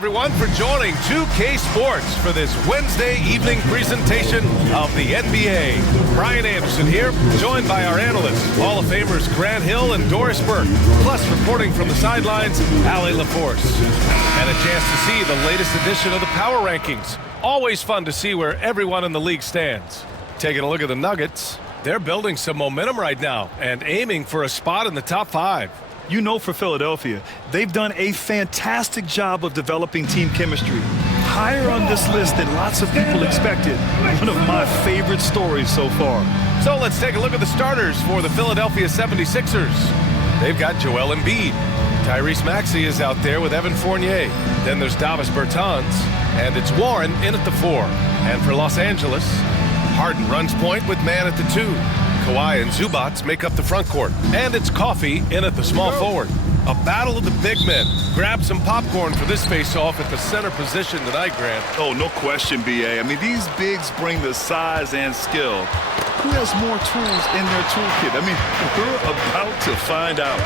everyone, for joining 2K Sports for this Wednesday evening presentation of the NBA. Brian Anderson here, joined by our analysts, Hall of Famers Grant Hill and Doris Burke, plus reporting from the sidelines, Allie LaForce. And a chance to see the latest edition of the Power Rankings. Always fun to see where everyone in the league stands. Taking a look at the Nuggets, they're building some momentum right now and aiming for a spot in the top 5. You know, for Philadelphia, they've done a fantastic job of developing team chemistry. Higher on this list than lots of people expected. One of my favorite stories so far. So let's take a look at the starters for the Philadelphia 76ers. They've got Joel Embiid. Tyrese Maxey is out there with Evan Fournier. Then there's Davis Bertans, and it's Warren in at the 4. And for Los Angeles, Harden runs point with man at the 2. Kawhi and Zubats make up the front court. And it's Coffey in at the small forward. A battle of the big men. Grab some popcorn for this face-off at the center position tonight, Grant. Oh, no question, B.A. I mean, these bigs bring the size and skill. Who has more tools in their toolkit? I mean, we're about to find out.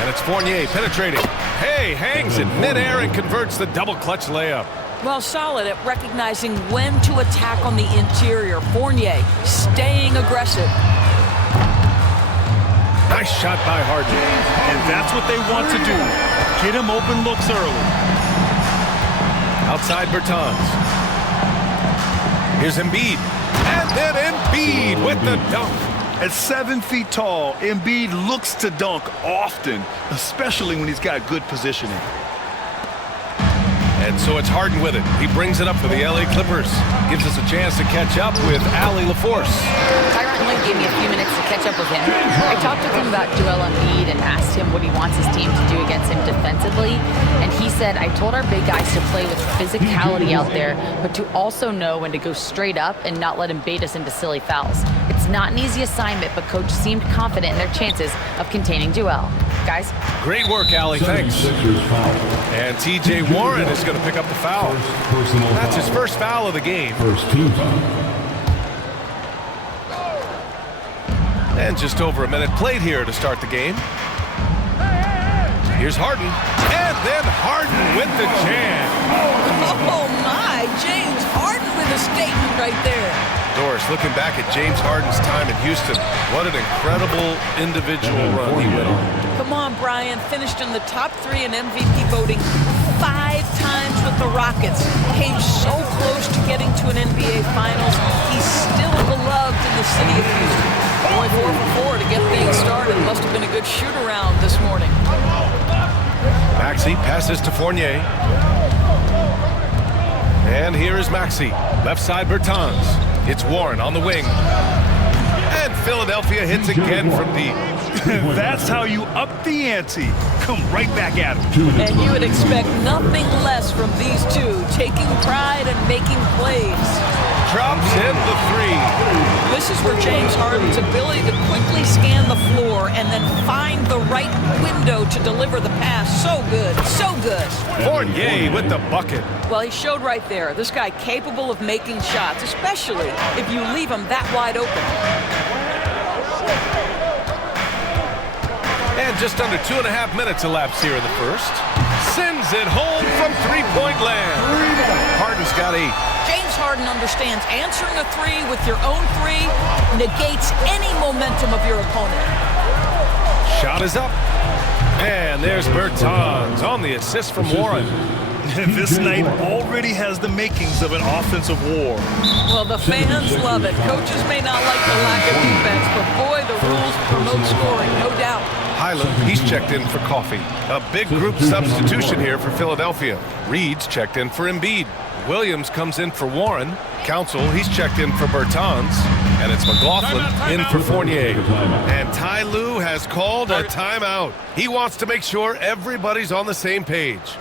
And it's Fournier penetrating. Hey, hangs in midair and converts the double clutch layup. Well, solid at recognizing when to attack on the interior. Fournier staying aggressive. Nice shot by Harden. And that's what they want to do. Get him open looks early. Outside Bertans. Here's Embiid. And then Embiid with the dunk. At 7 feet tall, Embiid looks to dunk often, especially when he's got good positioning. And so it's Harden with it. He brings it up for the LA Clippers. Gives us a chance to catch up with Allie LaForce. Tyronn Lue gave me a few minutes to catch up with him. I talked with him about Joel Embiid and asked him what he wants his team to do against him defensively. And he said, I told our big guys to play with physicality out there, but to also know when to go straight up and not let him bait us into silly fouls. It's not an easy assignment, but coach seemed confident in their chances of containing Joel. Guys? Great work, Allie. Thanks. And T.J. Warren is going to pick up the foul. That's his first foul of the game. First team foul. And just over a minute played here to start the game. Here's Harden. And then Harden with the jam. Oh, my. James Harden with a statement right there. Doris, looking back at James Harden's time in Houston, what an incredible individual run he went on. Come on, Brian. Finished in the top 3 in MVP voting 5 times with the Rockets. Came so close to getting to an NBA Finals. He's still beloved in the city of Houston. Boy, 4 for 4 to get things started. Must have been a good shoot-around this morning. Maxey passes to Fournier. And here is Maxey. Left side Bertans. It's Warren on the wing. And Philadelphia hits again from deep. That's how you up the ante. Come right back at him. And you would expect nothing less from these two, taking pride and making plays. Drops in the 3. This is where James Harden's ability to quickly scan the floor and then find the right window to deliver the pass. So good, so good. Fournier with the bucket. Well, he showed right there. This guy capable of making shots, especially if you leave him that wide open. And just under 2.5 minutes elapsed here in the first. Sends it home from three-point land. Harden's got 8. James Harden understands answering a 3 with your own 3 negates any momentum of your opponent. Shot is up. And there's Bertans on the assist from Warren. This night already has the makings of an offensive war. Well, the fans love it. Coaches may not like the lack of defense, but boy, the rules promote scoring, no doubt. Hyland, he's checked in for Coffey. A big group substitution here for Philadelphia. Reed's checked in for Embiid. Williams comes in for Warren. Council, he's checked in for Bertans. And it's McLaughlin in for Fournier. And Ty Lue has called a timeout. He wants to make sure everybody's on the same page.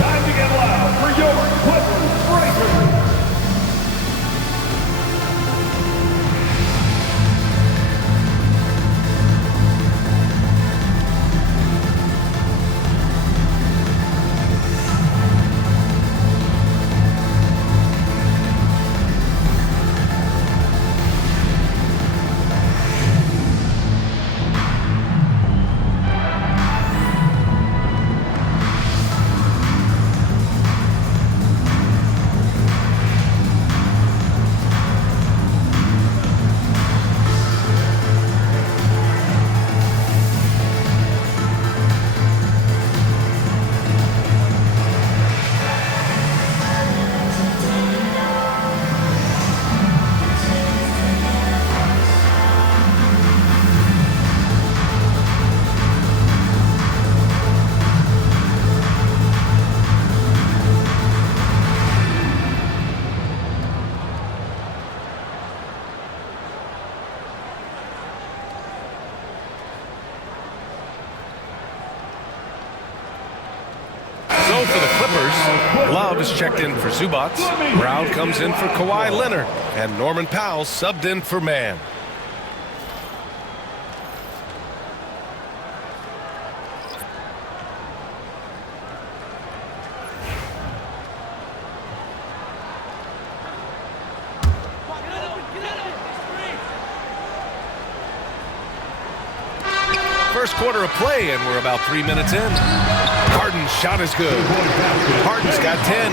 Time to get loud for your Clippers Breakers. has checked in for Zubats. Brown comes in for Kawhi Leonard. And Norman Powell subbed in for Mann. First quarter of play, and we're about 3 minutes in. Harden's shot is good. Harden's got 10.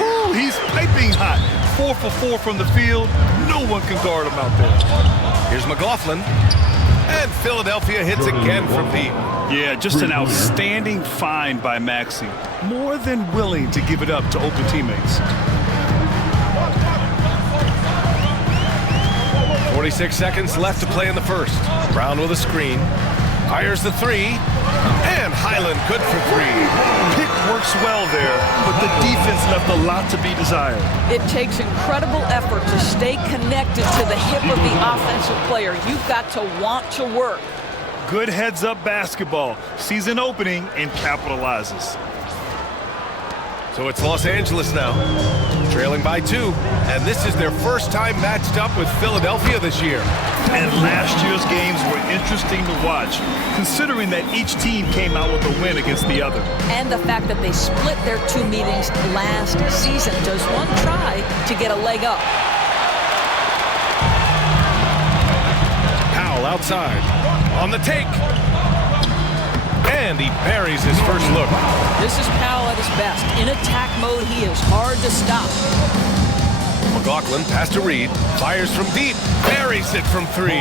Woo, he's piping hot. 4 for 4 from the field. No one can guard him out there. Here's McLaughlin. And Philadelphia hits again from deep. Yeah, just an outstanding find by Maxey. More than willing to give it up to open teammates. 46 seconds left to play in the first. Brown with a screen. Fires the three. And Highland good for three. Pick works well there, but the defense left a lot to be desired. It takes incredible effort to stay connected to the hip of the offensive player. You've got to want to work. Good heads-up basketball. Sees an opening and capitalizes. So it's Los Angeles now, trailing by 2. And this is their first time matched up with Philadelphia this year. And last year's games were interesting to watch, considering that each team came out with a win against the other. And the fact that they split their 2 meetings last season. Does one try to get a leg up? Powell outside, on the take. And he buries his first look. This is Powell at his best. In attack mode, he is hard to stop. McLaughlin, pass to Reed, fires from deep, buries it from 3.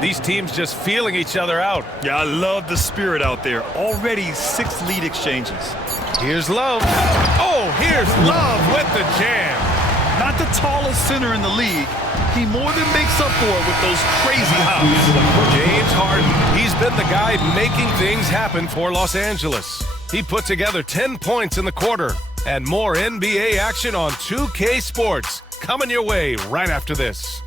These teams just feeling each other out. Yeah, I love the spirit out there. Already 6 lead exchanges. Here's Love. Oh, here's Love with the jam. Not the tallest center in the league. He more than makes up for it with those crazy hops. James Harden, he's been the guy making things happen for Los Angeles. He put together 10 points in the quarter. And more NBA action on 2K Sports coming your way right after this.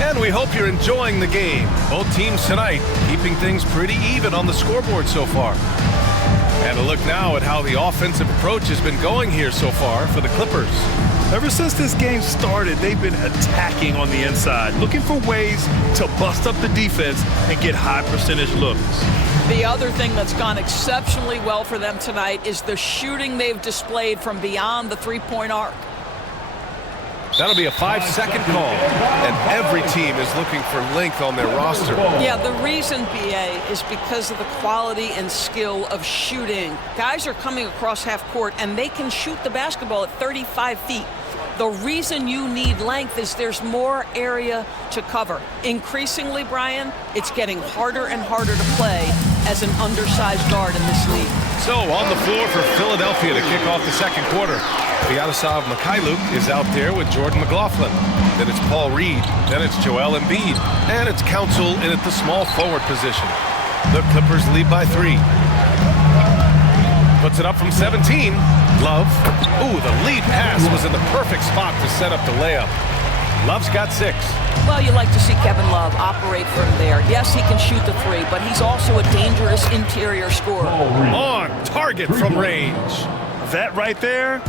And we hope you're enjoying the game. Both teams tonight keeping things pretty even on the scoreboard so far. And a look now at how the offensive approach has been going here so far for the Clippers. Ever since this game started, they've been attacking on the inside, looking for ways to bust up the defense and get high percentage looks. The other thing that's gone exceptionally well for them tonight is the shooting they've displayed from beyond the three-point arc. That'll be a 5-second call, and every team is looking for length on their roster. Yeah, the reason, BA, is because of the quality and skill of shooting. Guys are coming across half court, and they can shoot the basketball at 35 feet. The reason you need length is there's more area to cover. Increasingly, Brian, it's getting harder and harder to play as an undersized guard in this league. So on the floor for Philadelphia to kick off the second quarter. Vyacheslav Mikhailuk is out there with Jordan McLaughlin. Then it's Paul Reed. Then it's Joel Embiid. And it's Council in at the small forward position. The Clippers lead by 3. Puts it up from 17. Love. Ooh, the lead pass was in the perfect spot to set up the layup. Love's got 6. Well, you like to see Kevin Love operate from there. Yes, he can shoot the 3, but he's also a dangerous interior scorer. On target from range. That right there,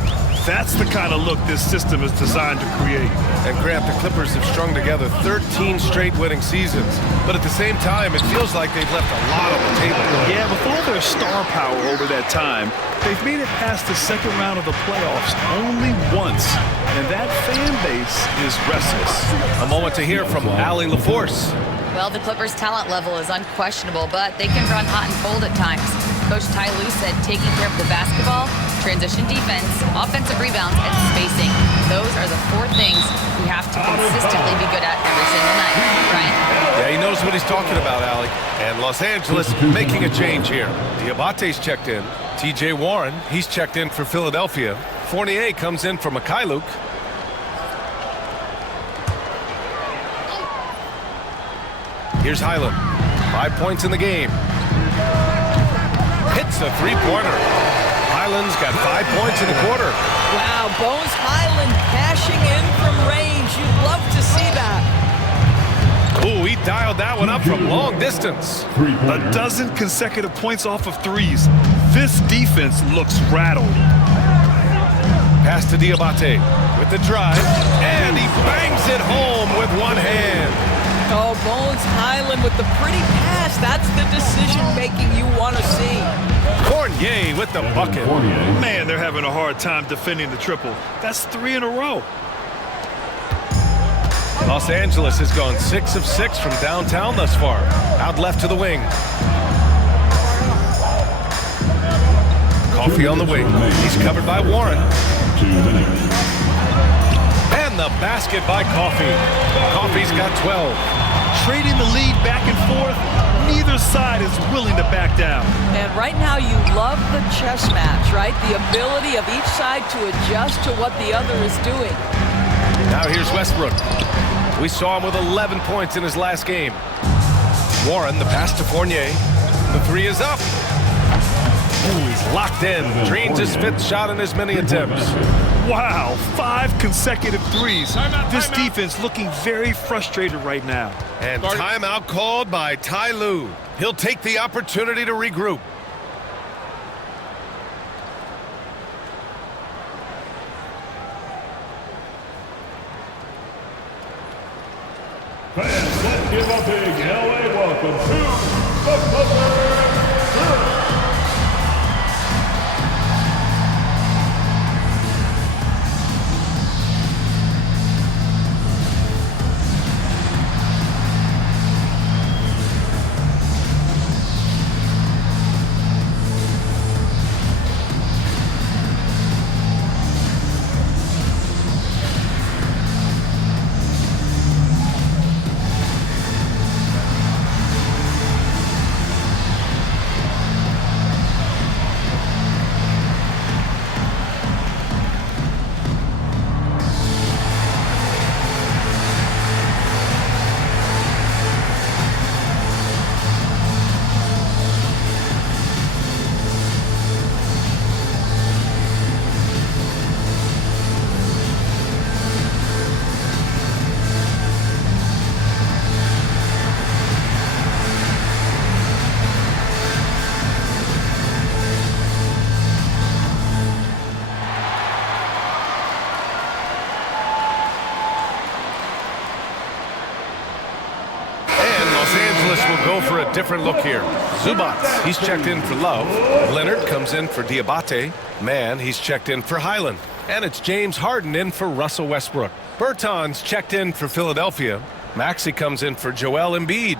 that's the kind of look this system is designed to create. And Grant, the Clippers have strung together 13 straight winning seasons. But at the same time, it feels like they've left a lot on the table. Yeah, with all their star power over that time, they've made it past the second round of the playoffs only once. And that fan base is restless. A moment to hear from Allie LaForce. Well, the Clippers' talent level is unquestionable, but they can run hot and cold at times. Coach Ty Lue said taking care of the basketball, transition defense, offensive rebounds, and spacing. Those are the 4 things we have to consistently be good at every single night. Brian? Yeah, he knows what he's talking about, Allie. And Los Angeles making a change here. Diabate's checked in. TJ Warren, he's checked in for Philadelphia. Fournier comes in for Mikhailuk. Here's Highland. 5 points in the game. hits a three-pointer. Highland's got 5 points in the quarter. Wow, Bones Hyland cashing in from range. You'd love to see that. Ooh, he dialed that one up from long distance. A dozen consecutive points off of threes. This defense looks rattled. Pass to Diabate with the drive, and he bangs it home with one hand. Oh, Bones Hyland with the pretty pass. That's the decision-making you want to see. Fournier with the bucket. Man, they're having a hard time defending the triple. That's 3 in a row. Los Angeles has gone 6 of 6 from downtown thus far. Out left to the wing. Coffee on the wing. He's covered by Warren. 2 minutes. And the basket by Coffee. Coffee's got 12. Trading the lead back and forth. Neither side is willing to back down. And right now you love the chess match, right? The ability of each side to adjust to what the other is doing. Now here's Westbrook. We saw him with 11 points in his last game. Warren, the pass to Fournier. The three is up. Ooh, he's locked in. Drains his 5th shot in as many attempts. Wow, 5 consecutive threes. This defense looking very frustrated right now. And timeout called by Ty Lue. He'll take the opportunity to regroup. Fans, let's give a big LA welcome to the Buzzer. Go for a different look here. Zubac, he's checked in for Love. Leonard comes in for Diabate. Mann, he's checked in for Hyland. And it's James Harden in for Russell Westbrook. Bertans checked in for Philadelphia. Maxey comes in for Joel Embiid.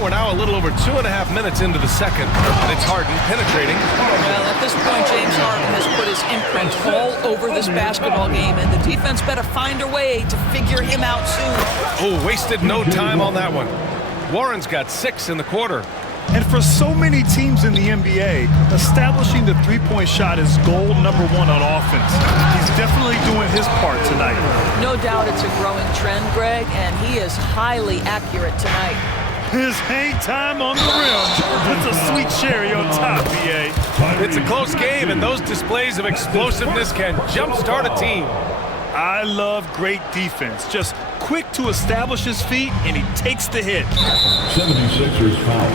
We're now a little over 2.5 minutes into the second, and it's Harden penetrating. Well, at this point, James Harden has put his imprint all over this basketball game, and the defense better find a way to figure him out soon. Oh, wasted no time on that one. Warren's got 6 in the quarter. And for so many teams in the NBA, establishing the three-point shot is goal number 1 on offense. He's definitely doing his part tonight. No doubt it's a growing trend, Greg, and he is highly accurate tonight. His hang time on the rim. That's a sweet cherry on top, BA. It's a close game, and those displays of explosiveness can jumpstart a team. I love great defense. Just quick to establish his feet, and he takes the hit. 76ers foul.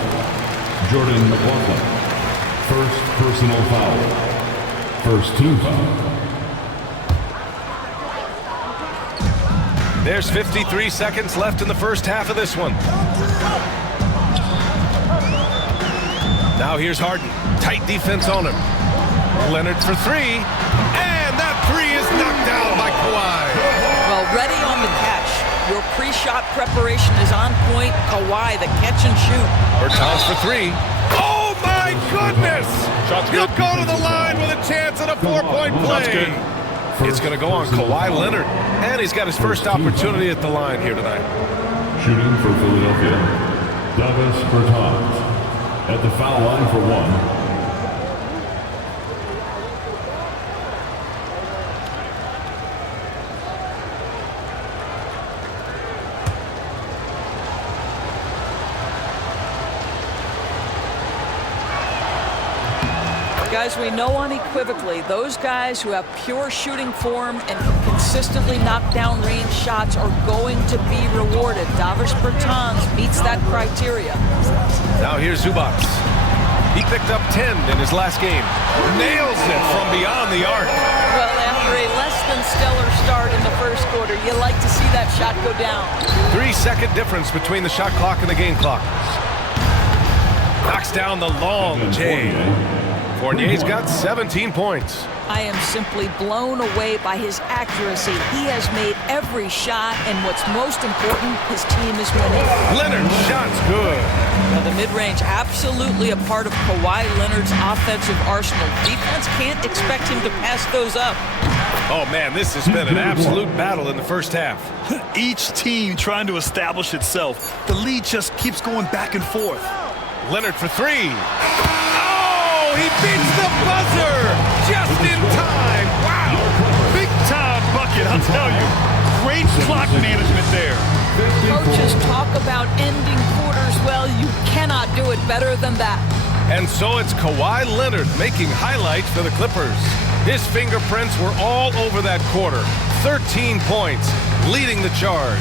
Jordan McLaughlin. First personal foul. First team foul. There's 53 seconds left in the first half of this one. Now here's Harden. Tight defense on him. Leonard for 3. And that 3 is knocked down by Kawhi. Well, ready on the catch. Your pre-shot preparation is on point. Kawhi, the catch and shoot. Bertans for 3. Oh, my goodness! He'll go to the line with a chance at a 4-point play. It's going to go on Kawhi Leonard. And he's got his first opportunity at the line here tonight. Shooting for Philadelphia, Davis Bertans. At the foul line for 1. Guys, we know unequivocally, those guys who have pure shooting form and consistently knock down range shots are going to be rewarded. Davis Bertans meets that criteria. Now here's Zubac. He picked up 10 in his last game. Nails it from beyond the arc. Well, after a less than stellar start in the first quarter, you like to see that shot go down. 3-second difference between the shot clock and the game clock. Knocks down the long J. Fournier's got 17 points. I am simply blown away by his accuracy. He has made every shot, and what's most important, his team is winning. Leonard's shot's good. Well, the mid-range absolutely a part of Kawhi Leonard's offensive arsenal. Defense can't expect him to pass those up. Oh, man, this has been an absolute battle in the first half. Each team trying to establish itself. The lead just keeps going back and forth. Leonard for three. Oh, he beats the buzzer just in time. Wow. Big time bucket, I'll tell you. Great clock management there. Coaches talk about ending quarters. Well, you cannot do it better than that. And so it's Kawhi Leonard making highlights for the Clippers. His fingerprints were all over that quarter. 13 points, leading the charge.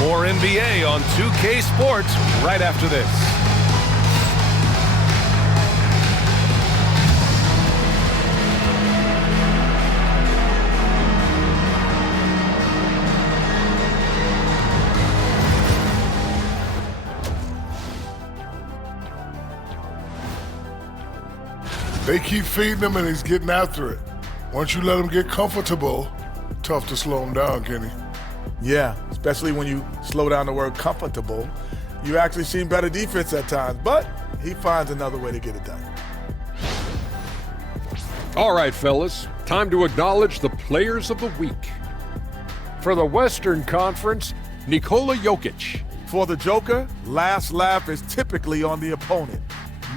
More NBA on 2K Sports right after this. They keep feeding him and he's getting after it. Once you let him get comfortable, tough to slow him down, Kenny. Yeah, especially when you slow down the word comfortable. You actually see better defense at times, but he finds another way to get it done. All right, fellas, time to acknowledge the players of the week. For the Western Conference, Nikola Jokic. For the Joker, last laugh is typically on the opponent.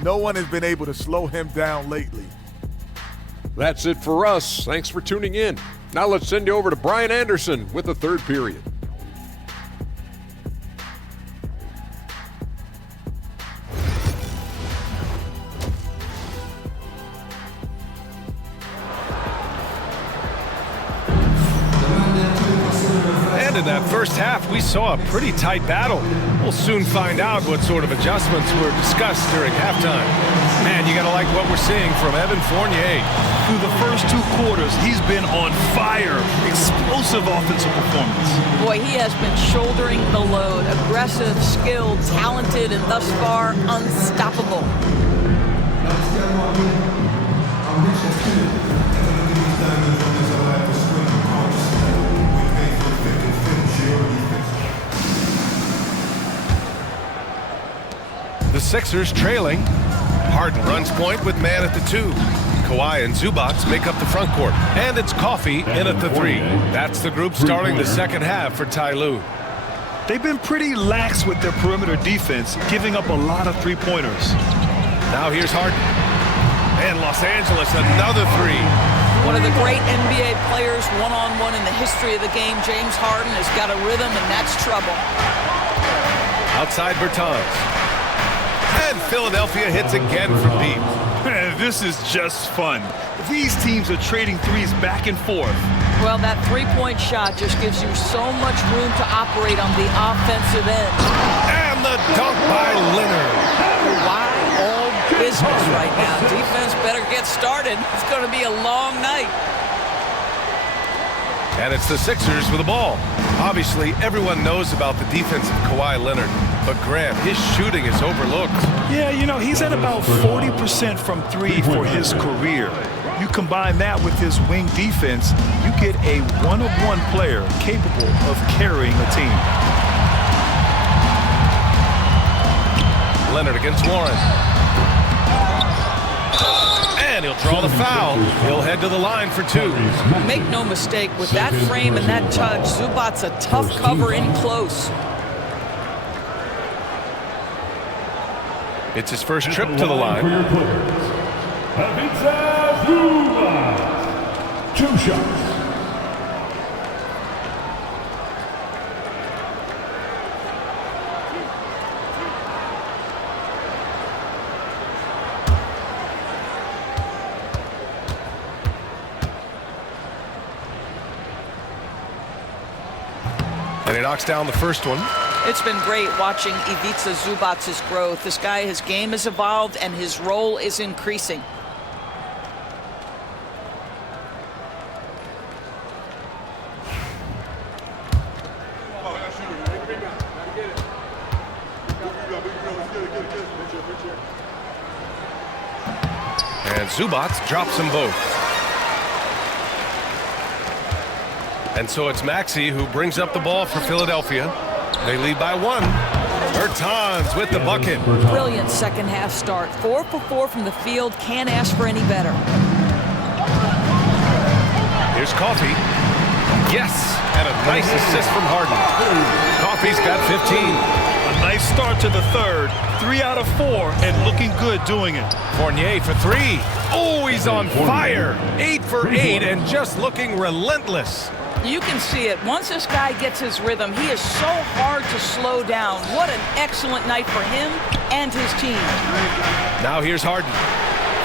No one has been able to slow him down lately. That's it for us. Thanks for tuning in. Now let's send you over to Brian Anderson with the third period. And in that first half, we saw a pretty tight battle. We'll soon find out what sort of adjustments were discussed during halftime. Man, you gotta like what we're seeing from Evan Fournier. Through the first two quarters, he's been on fire. Explosive offensive performance. Boy, he has been shouldering the load. Aggressive, skilled, talented, and thus far, unstoppable. The Sixers trailing. Harden runs point with man at the 2. Kawhi and Zubac make up the front court. And it's Coffee in at the 3. That's the group starting the second half for Ty Lue. They've been pretty lax with their perimeter defense, giving up a lot of three-pointers. Now here's Harden. And Los Angeles, another 3. One of the great NBA players one-on-one in the history of the game, James Harden, has got a rhythm, and that's trouble. Outside Bertans. And Philadelphia hits again from deep. Man, this is just fun. These teams are trading threes back and forth. Well, that three-point shot just gives you so much room to operate on the offensive end. And the dunk by Leonard. Why all business right now? Defense better get started. It's going to be a long night. And it's the Sixers with the ball. Obviously, everyone knows about the defense of Kawhi Leonard. But Grant, his shooting is overlooked. Yeah, you know, he's at about 40% from three for his career. You combine that with his wing defense, you get a one-of-one player capable of carrying a team. Leonard against Warren. And he'll draw the foul. He'll head to the line for 2. Make no mistake, with that frame and that touch, Zubac's a tough cover in close. It's his first trip to the line. For your Clippers, Ivica Zubac. 2 shots. knocks down the first one. It's been great watching Ivica Zubac's growth. This guy, his game has evolved and his role is increasing. And Zubac drops them both. And so it's Maxey who brings up the ball for Philadelphia. They lead by 1. Bertans with the bucket. Brilliant second half start. 4 for 4 from the field. Can't ask for any better. Here's Coffey. Yes, and a nice assist from Harden. Coffey's got 15. A nice start to the third. 3 out of 4 and looking good doing it. Fournier for 3. Oh, he's on fire. 8 for 8 and just looking relentless. You can see it. Once this guy gets his rhythm, he is so hard to slow down. What an excellent night for him and his team. Now here's Harden.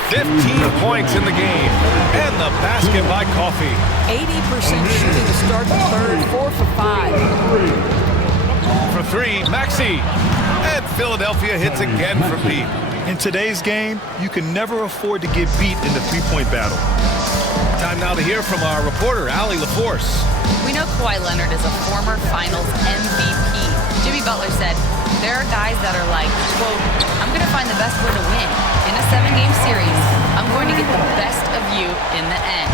15 points in the game. And the basket by Coffey. 80% shooting to start the third. 4 for 5. For 3, Maxey. And Philadelphia hits again from deep. In today's game, you can never afford to get beat in the three-point battle. Time now to hear from our reporter, Allie LaForce. We know Kawhi Leonard is a former Finals MVP. Jimmy Butler said, there are guys that are like, quote, I'm going to find the best way to win. In a 7-game series, I'm going to get the best of you in the end.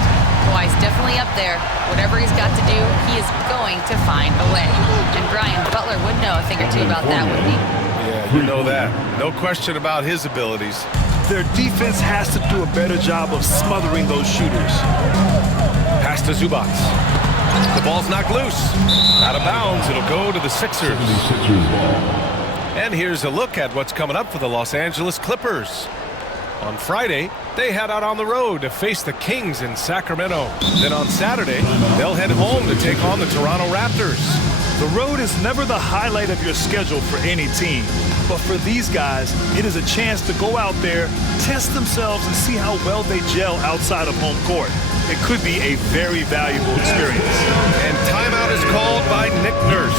Kawhi's definitely up there. Whatever he's got to do, he is going to find a way. And Brian, Butler would know a thing or two about that, wouldn't he? Yeah, you know that. No question about his abilities. Their defense has to do a better job of smothering those shooters. Pass to Zubac. The ball's knocked loose. Out of bounds, it'll go to the Sixers. And here's a look at what's coming up for the Los Angeles Clippers. On Friday, they head out on the road to face the Kings in Sacramento. Then on Saturday, they'll head home to take on the Toronto Raptors. The road is never the highlight of your schedule for any team. But for these guys, it is a chance to go out there, test themselves, and see how well they gel outside of home court. It could be a very valuable experience. And timeout is called by Nick Nurse.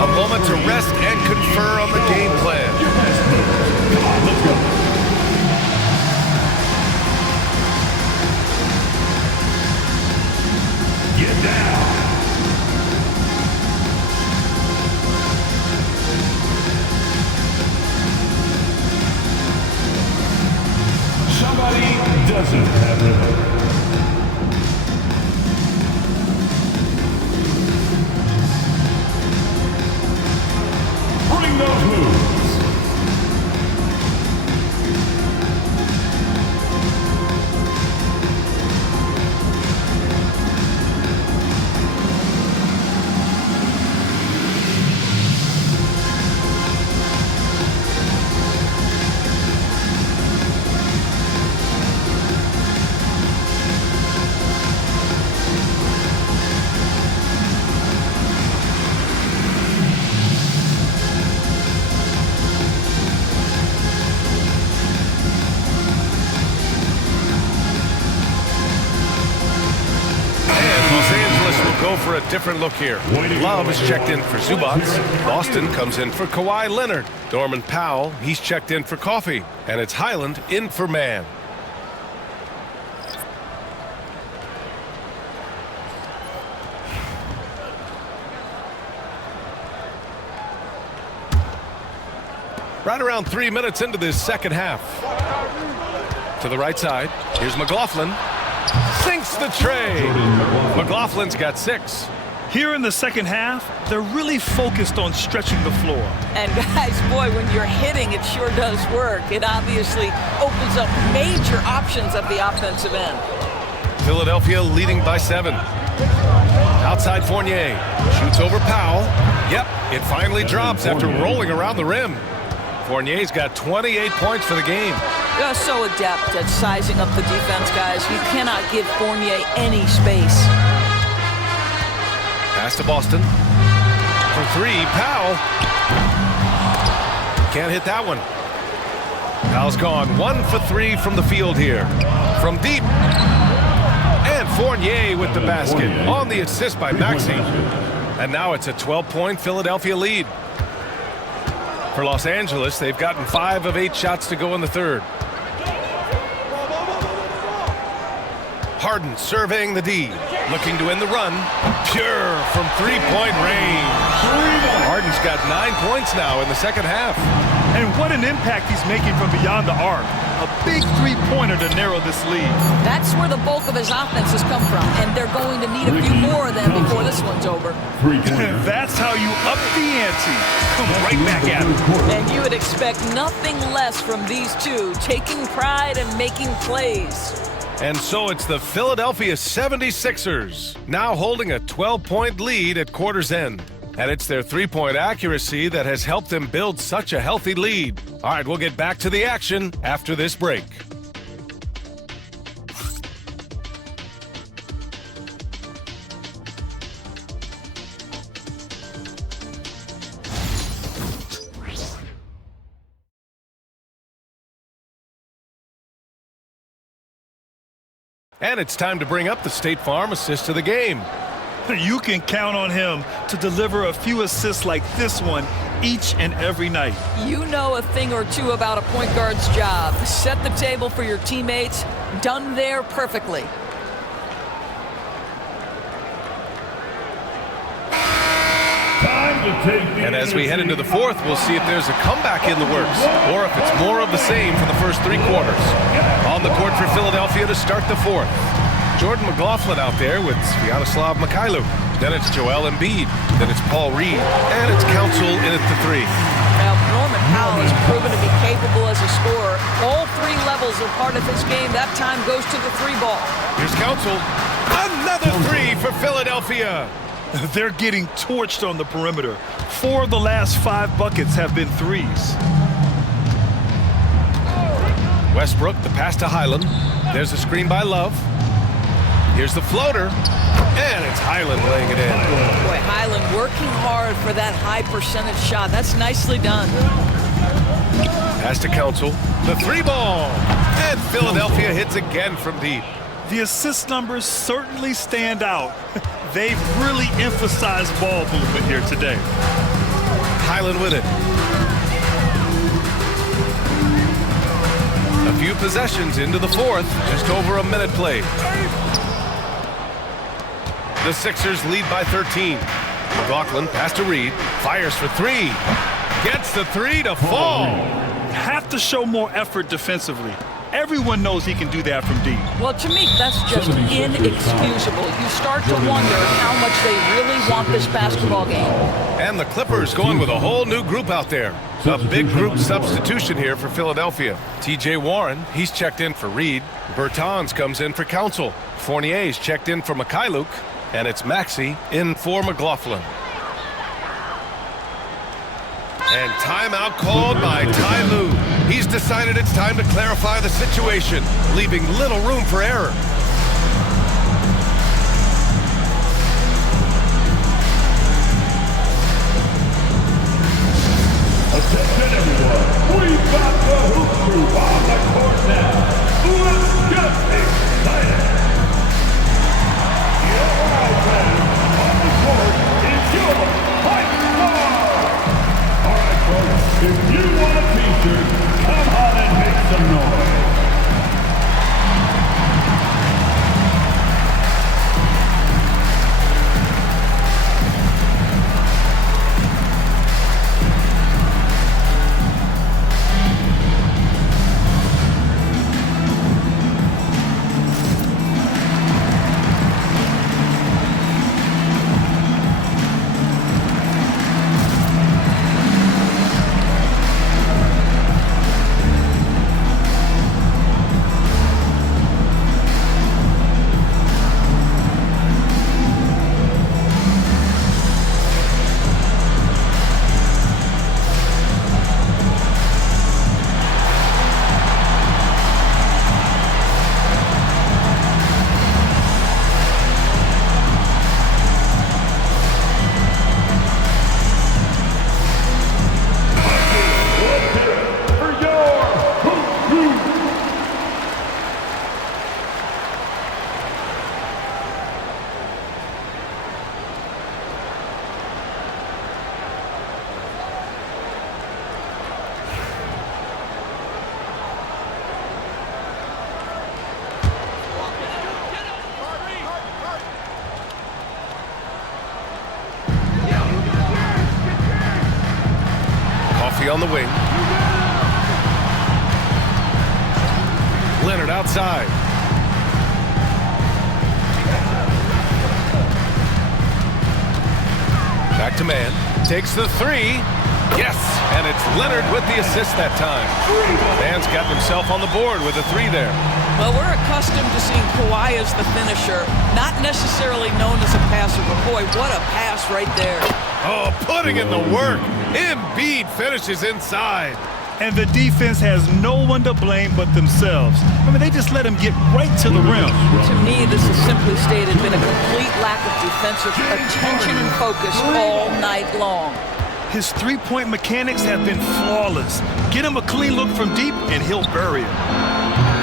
A moment to rest and confer on the game plan. Come on, let's go. Get down. Somebody doesn't have rhythm. Bring those moves. For a different look here. Love is checked in for Zubac. Boston comes in for Kawhi Leonard. Norman Powell, he's checked in for Coffey. And it's Highland in for Mann. Right around 3 minutes into this second half. To the right side, here's McLaughlin. Sinks the tray. McLaughlin's got 6. Here in the second half, they're really focused on stretching the floor. And guys, boy, when you're hitting, it sure does work. It obviously opens up major options at the offensive end. Philadelphia leading by 7. Outside Fournier. Shoots over Powell. Yep, it finally drops after rolling around the rim. Fournier's got 28 points for the game. They're so adept at sizing up the defense, guys. You cannot give Fournier any space. Pass to Boston. For 3, Powell. Can't hit that one. Powell's gone 1 for 3 from the field here. From 3. And Fournier with the basket on the assist by Maxey. And now it's a 12-point Philadelphia lead. For Los Angeles, they've gotten 5 of 8 shots to go in the third. Harden surveying the D, looking to end the run. Pure from three-point range. Harden's got 9 points now in the second half. And what an impact he's making from beyond the arc. A big three-pointer to narrow this lead. That's where the bulk of his offense has come from, and they're going to need a few more of them before this one's over. That's how you up the ante. Come right back at him. And you would expect nothing less from these two, taking pride and making plays. And so it's the Philadelphia 76ers, now holding a 12-point lead at quarter's end. And it's their three-point accuracy that has helped them build such a healthy lead. All right, we'll get back to the action after this break. And it's time to bring up the State Farm assist of the game. You can count on him to deliver a few assists like this one each and every night. You know a thing or two about a point guard's job. Set the table for your teammates. Done there perfectly. And as we head into the fourth, we'll see if there's a comeback in the works or if it's more of the same for the first 3 quarters. On the court for Philadelphia to start the fourth. Jordan McLaughlin out there with Sviatoslav Mikhailuk. Then it's Joel Embiid. Then it's Paul Reed. And it's Council in at the 3. Now, Norman Powell has proven to be capable as a scorer. All 3 levels are part of his game. That time goes to the 3 ball. Here's Council. Another 3 for Philadelphia. They're getting torched on the perimeter. 4 of the last 5 buckets have been threes. Westbrook, the pass to Highland. There's a screen by Love. Here's the floater. And it's Highland laying it in. Boy, Highland working hard for that high percentage shot. That's nicely done. Pass to Council. The 3 ball. And Philadelphia hits again from deep. The assist numbers certainly stand out. They've really emphasized ball movement here today. Highland with it. A few possessions into the fourth, just over a minute played. The Sixers lead by 13. McLaughlin pass to Reed, fires for 3. Gets the 3 to fall. Have to show more effort defensively. Everyone knows he can do that from deep. Well, to me, that's just inexcusable. You start to wonder how much they really want this basketball game. And the Clippers going with a whole new group out there. A big group substitution here for Philadelphia. T.J. Warren, he's checked in for Reed. Bertans comes in for Council. Fournier's checked in for Mikhailuk. And it's Maxey in for McLaughlin. And timeout called by Ty Lue. He's decided it's time to clarify the situation, leaving little room for error. Attention everyone, we've got the Hoop Crew on the court now. Let's get excited. Your offense on the court is your Fight Star. All right, folks, if you want a t-shirt, come on and make some noise. Maxey on the wing. Leonard outside. Back to man. Takes the three. Yes, and it's Leonard with the assist that time. Man's got himself on the board with a three there. Well, we're accustomed to seeing Kawhi as the finisher, not necessarily known as a passer, but boy, what a pass right there. Oh, putting in the work. Embiid finishes inside. And the defense has no one to blame but themselves. I mean, they just let him get right to the rim. To me, this has simply stated been a complete lack of defensive attention and focus all night long. His three-point mechanics have been flawless. Get him a clean look from deep, and he'll bury it.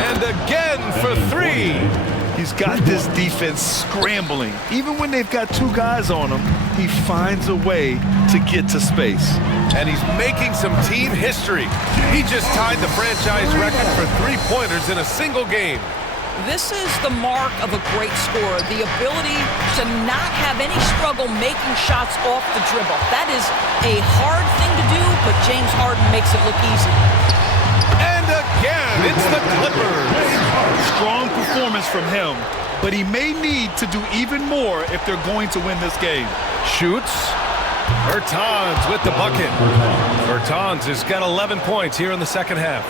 And again for three. He's got this defense scrambling. Even when they've got two guys on him, he finds a way to get to space. And he's making some team history. He just tied the franchise record for three-pointers in a single game. This is the mark of a great scorer, the ability to not have any struggle making shots off the dribble. That is a hard thing to do, but James Harden makes it look easy. And again, it's the Clippers. Strong performance from him, but he may need to do even more if they're going to win this game. Shoots. Bertans with the bucket. Bertans has got 11 points here in the second half.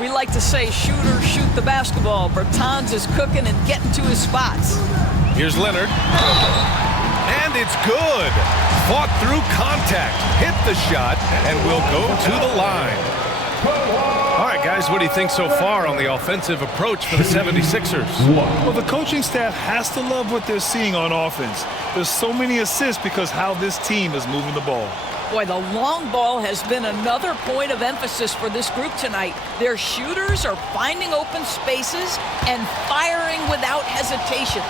We like to say shooters shoot the basketball. Bertans is cooking and getting to his spots. Here's Leonard. And it's good. Fought through contact, hit the shot, and will go to the line. All right, guys, what do you think so far on the offensive approach for the 76ers? Well, the coaching staff has to love what they're seeing on offense. There's so many assists because how this team is moving the ball. Boy, the long ball has been another point of emphasis for this group tonight. Their shooters are finding open spaces and firing without hesitation.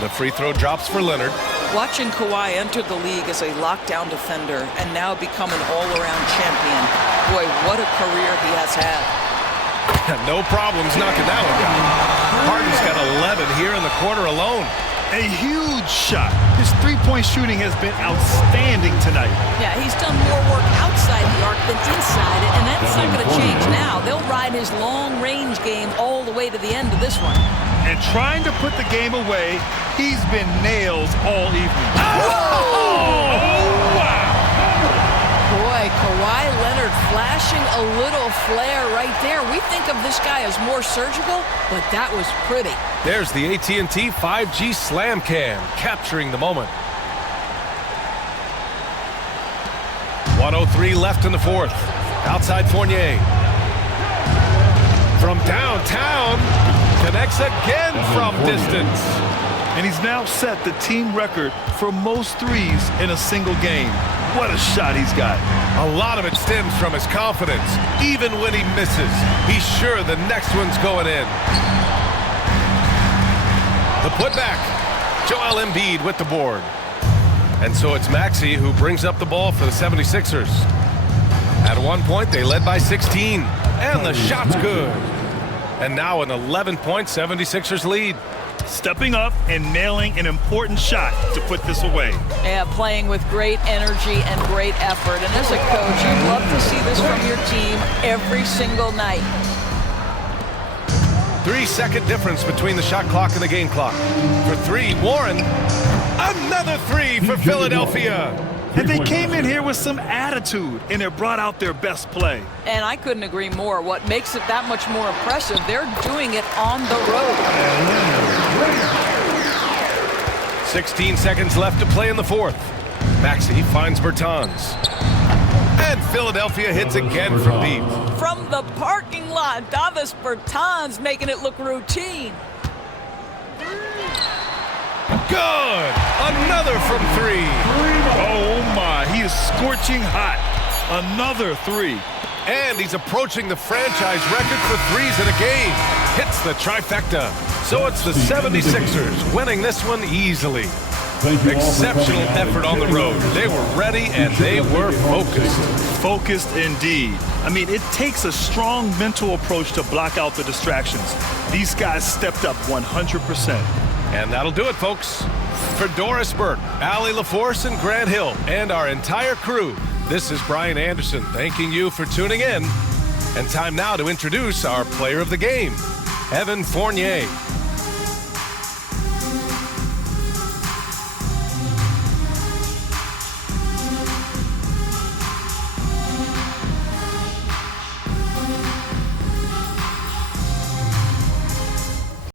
The free throw drops for Leonard. Watching Kawhi enter the league as a lockdown defender and now become an all-around champion. Boy, what a career he has had. No problems knocking that one down. Harden's got 11 here in the quarter alone. A huge shot. His three-point shooting has been outstanding tonight. Yeah, he's done more work outside the arc than inside it, and that's not going to change now. They'll ride his long-range game all the way to the end of this one. And trying to put the game away, he's been nails all evening. Boy, Kawhi Leonard flashing a little flare right there. We think of this guy as more surgical, but that was pretty. There's the AT&T 5G Slam Cam, capturing the moment. 1:03 left in the fourth. Outside Fournier. From downtown, connects again from distance. And he's now set the team record for most threes in a single game. What a shot he's got. A lot of it stems from his confidence. Even when he misses, he's sure the next one's going in. The putback. Joel Embiid with the board. And so it's Maxey who brings up the ball for the 76ers. At one point, they led by 16. And the shot's good. And now an 11-point 76ers lead. Stepping up and nailing an important shot to put this away. Yeah, playing with great energy and great effort. And as a coach, you'd love to see this from your team every single night. 3-second difference between the shot clock and the game clock. For three, Warren. Another three for Philadelphia. And they came in here with some attitude, and it brought out their best play. And I couldn't agree more. What makes it that much more impressive, they're doing it on the road. 16 seconds left to play in the fourth. Maxey finds Bertans. And Philadelphia hits again from deep. From the parking lot, Davis Bertans making it look routine. Good! Another from three. Oh my, he is scorching hot. Another three. And he's approaching the franchise record for threes in a game. Hits the trifecta. So it's the 76ers winning this one easily. Exceptional effort on the road. They were ready and they were focused. Focused indeed. I mean, it takes a strong mental approach to block out the distractions. These guys stepped up 100%. And that'll do it, folks. For Doris Burke, Allie LaForce, and Grant Hill, and our entire crew, this is Brian Anderson thanking you for tuning in. And time now to introduce our player of the game, Evan Fournier.